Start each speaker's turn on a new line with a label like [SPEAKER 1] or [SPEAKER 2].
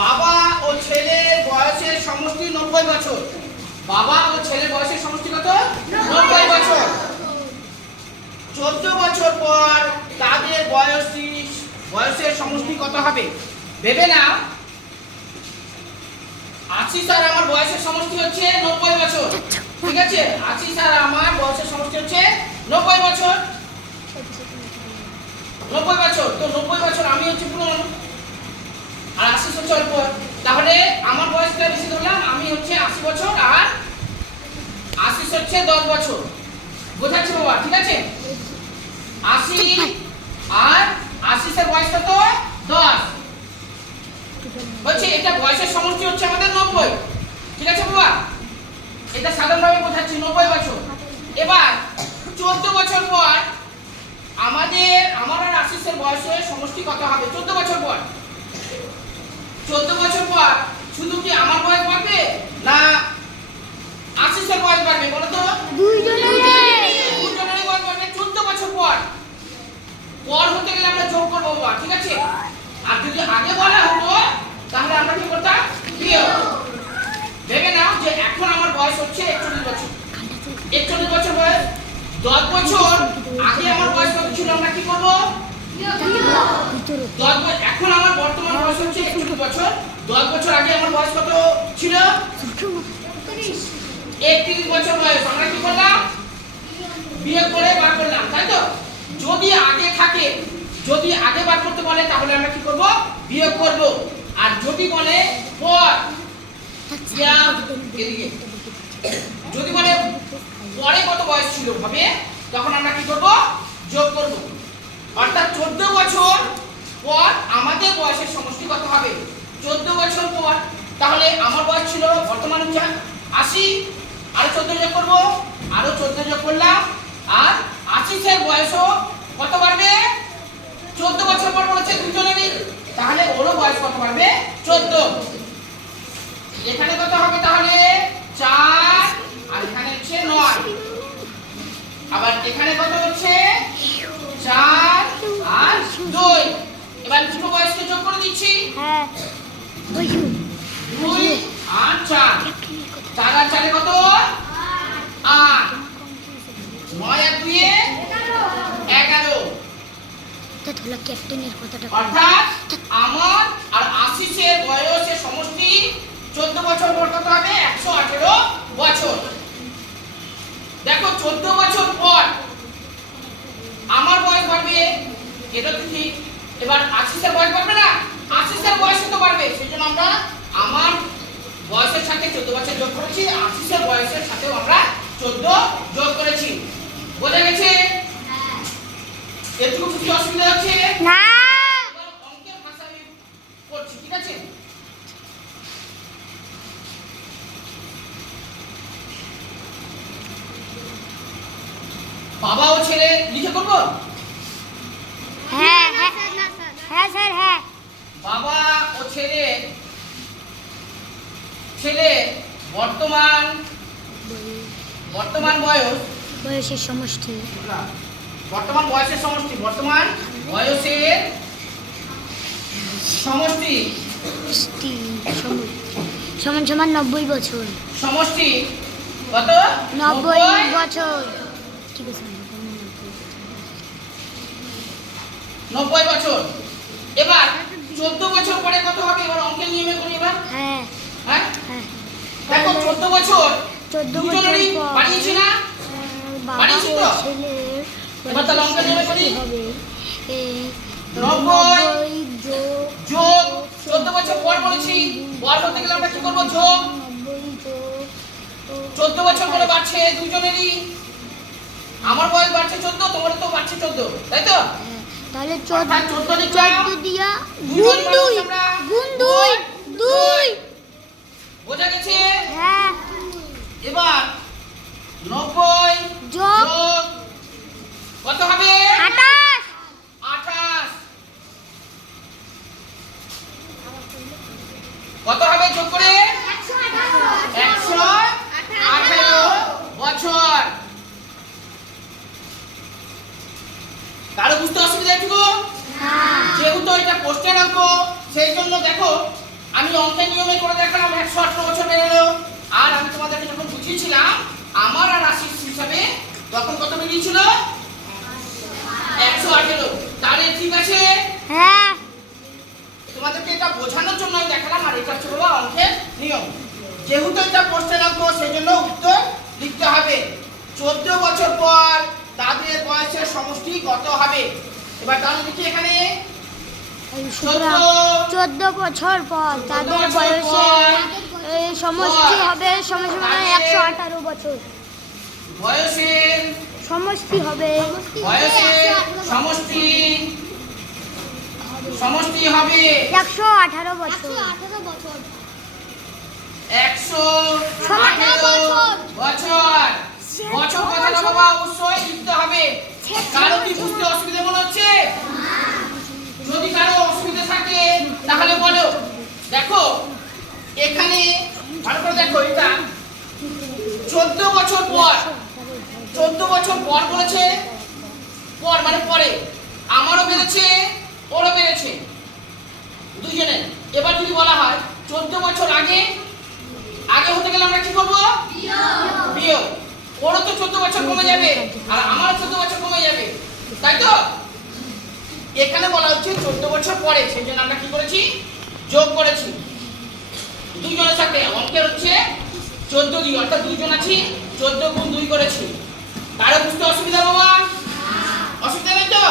[SPEAKER 1] বাবা ও ছেলের বয়সের সমষ্টি নব্বই বছর। বাবা ও ছেলের বয়সের সমষ্টি কত? নব্বই বছর। চোদ্দ বছর পর তাদের বয়সী, বয়সের সমষ্টি কত হবে? ভেবে না। আশি স্যার, আমার বয়সের সমষ্টি হচ্ছে নব্বই বছর। ঠিক আছে? আশি স্যার, আমার বয়সের সমষ্টি হচ্ছে নব্বই বছর। নব্বই বছর। তো নব্বই বছর, আমি হচ্ছে পুরনো। অল্প তাহলে আমার বয়সটা বেশি ধরলাম, আমি হচ্ছে আশি বছর আর আশি হচ্ছে দশ বছর। বোঝাচ্ছে বাবা, ঠিক আছে? আশি আর আশি এর বয়স কত দশ। বলছি, এটা বয়সের সমষ্টি হচ্ছে আমাদের নব্বই। ঠিক আছে বাবা? এটা সাধারণভাবে বোঝাচ্ছি, নব্বই বছর। এবার চোদ্দ বছর পর আমাদের, আমার আর আশিসের বয়সের সমষ্টি কত হবে? চোদ্দ বছর পর। চোদ্দ বছর পর শুধু কি আমার বয়স বাড়বে না আশিসের বয়স বাড়বে বলো তো? দুজনেরই বয়স বাড়বে। চোদ্দ বছর পর। পর হতে গেলে আমরা যোগ করব বাবা ঠিক আছে? আর যদি আগে বলা হতো তাহলে আমরা কি করতাম? বিয়োগ ভেবে নাও যে এখন আমার বয়স হচ্ছে একচল্লিশ বছর। একচল্লিশ বছর বয়স। দশ বছর আগে আমার বয়স কত ছিল? আমরা কি করব? এখন আমার বর্তমান বয়স হচ্ছে একচল্লিশ বছর। দশ বছর আগে আমার বয়স কত ছিল? একত্রিশ বছর বয়স। আমরা কি করলাম? বিয়ে করে বার করলাম, তাই তো? যদি আগে থাকে, যদি আগে বার করতে বলে, তাহলে আমরা কি করব? বিয়োগ করব। আর যদি বলে, পর। যদি বলে, পরে কত বয়স ছিল হবে তখন আমরা কি করব? যোগ করব। অর্থাৎ চোদ্দ বছর পর আমাদের বয়সের সমষ্টি কত হবে? চোদ্দ বছর পর। তাহলে আমার বয়স ছিল বর্তমান হচ্ছে আশি। আরও চোদ্দ যোগ করব। আরও চোদ্দ যোগ করলাম। আর আশিসের বয়সও কত বাড়বে? চোদ্দ বছর পর বলেছে দুজনেরই। তাহলে ওরও বয়স কত বাড়বে? চোদ্দ। এখানে কত হবে তাহলে? চার। আর এখানে হচ্ছে নয়। আবার এখানে কত হচ্ছে চার আর দুই এবার দুটো বয়সকে যোগ করে দিচ্ছি দুই আর চার। চার আর চারে কত? আট। নয় আর দুয়ে এগারো।
[SPEAKER 2] ক্যাপ্টেনের কথাটা
[SPEAKER 1] অর্থাৎ আমার আর আশিসের বয়সের সমষ্টি চোদ্দ বছর পর কত হবে? একশো আঠেরো বছর দেখো চোদ্দ বছর পর আমার বয়স বাড়বে এটা তো ঠিক এবার আশিসের বয়স বাড়বে না আশিসের বয়স তো বাড়বে সেই জন্য আমরা আমার বয়সের সাথে চোদ্দ বছর যোগ করেছি আশিসের বয়সের সাথেও আমরা চোদ্দ যোগ করেছি। বোঝা গেছে? এটুকু কিছু অসুবিধা হচ্ছে?
[SPEAKER 2] না।
[SPEAKER 1] অঙ্কের ভাষা আমি করছি ঠিক আছে? বাবা ও ছেলে লিখে করব?
[SPEAKER 2] হ্যাঁ হ্যাঁ হ্যাঁ স্যার হ্যাঁ।
[SPEAKER 1] বাবা ও ছেলে ছেলে বর্তমান বর্তমান বয়স?
[SPEAKER 2] বয়সের সমষ্টি।
[SPEAKER 1] না, বর্তমান বয়সের সমষ্টি বর্তমান বয়সের সমষ্টি?
[SPEAKER 2] সমষ্টি সমান সমান নব্বই বছর।
[SPEAKER 1] সমষ্টি কত?
[SPEAKER 2] নব্বই? বছর। ঠিক আছে।
[SPEAKER 1] নব্বই বছর। এবার চোদ্দ বছর পরে কত হবে? এবার অঙ্কের নিয়মে করি এবার।
[SPEAKER 2] হ্যাঁ।
[SPEAKER 1] দেখো চোদ্দ বছর।
[SPEAKER 2] চোদ্দ বছর
[SPEAKER 1] দুজনেরই
[SPEAKER 2] পর
[SPEAKER 1] না? তো? এবার তাহলে অঙ্ক নেমে করি। নব্বই
[SPEAKER 2] যোগ
[SPEAKER 1] চোদ্দ বছর পর বলেছি পর হতে গেলে আমরা কি করব? যোগ চোদ্দ বছর করে বাড়ছে দুজনেরই। আমার বয়স বাড়ছে চোদ্দ তোমার তো বাড়ছে চোদ্দ তাই তো?
[SPEAKER 2] তাহলে চোদ্দ
[SPEAKER 1] চোদ্দ
[SPEAKER 2] দিয়া গুণ দুই গুণ দুই দুই।
[SPEAKER 1] বোঝা গেছে?
[SPEAKER 2] হ্যাঁ।
[SPEAKER 1] এবার নব্বই
[SPEAKER 2] যোগ।
[SPEAKER 1] কত হবে?
[SPEAKER 2] আঠাশ।
[SPEAKER 1] আঠাশ। কত হবে যোগ করে? একশো আঠারো। বছর। কারও বুঝতে অসুবিধা একটু যেহেতু এটা কোশ্চেন অঙ্ক সেই জন্য দেখো আমি অঙ্কের নিয়মে করে দেখালাম একশো আঠারো বছর বেরোলো আর আমি তোমাদেরকে যখন বুঝিয়েছিলাম আমার আর রাশির হিসাবে তখন কত বেরিয়েছিল? একশো আঠেরো। তাহলে ঠিক আছে?
[SPEAKER 2] হ্যাঁ।
[SPEAKER 1] তোমাদেরকে এটা বোঝানোর জন্য আমি দেখালাম আর এটা হচ্ছে বাবা অঙ্কের নিয়ম। যেহেতু এটা প্রশ্নের অঙ্ক সেই জন্য উত্তর লিখতে হবে। চোদ্দ বছর পর তাদের বয়সের সমষ্টি কত হবে? এবার তাহলে দেখি এখানে। চোদ্দ
[SPEAKER 2] চোদ্দ বছর পর তাদের বয়সে
[SPEAKER 1] পর
[SPEAKER 2] সমষ্টি হবে সমষ্টি মানে একশো আঠারো বছর। সমষ্টি হবে।
[SPEAKER 1] সমষ্টি সমষ্টি হবে।
[SPEAKER 2] একশো আঠারো বছর।
[SPEAKER 1] একশো বছর। বছর। কথাটা বাবা অবশ্যই লিখতে হবে। কারও কি বুঝতে অসুবিধা মনে হচ্ছে যদি কারও অসুবিধা থাকে তাহলে বলো, দেখো, এখানে ভালো করে দেখো এটা, চোদ্দ বছর পর, চোদ্দ বছর পর বলেছে, পর মানে পরে, আমারও বেড়েছে, ওরও বেড়েছে দুজনের এবার যদি বলা হয়, চোদ্দ বছর আগে আগে হতে গেলে আমরা কি করব? বিয়োগ। ওরও তো চোদ্দ বছর কমে যাবে, আর আমারও চোদ্দ বছর কমে যাবে, তাই তো? এখানে বলা হচ্ছে চোদ্দ বছর পরে, সেই জন্য আমরা কি করেছি? যোগ করেছি। দুজনের সাথে অঙ্কের হচ্ছে চোদ্দ দুই, অর্থাৎ দুজন আছি, চোদ্দ গুণ দুই করেছি। কারও বুঝতে অসুবিধা বাবা? অসুবিধা নেই তো।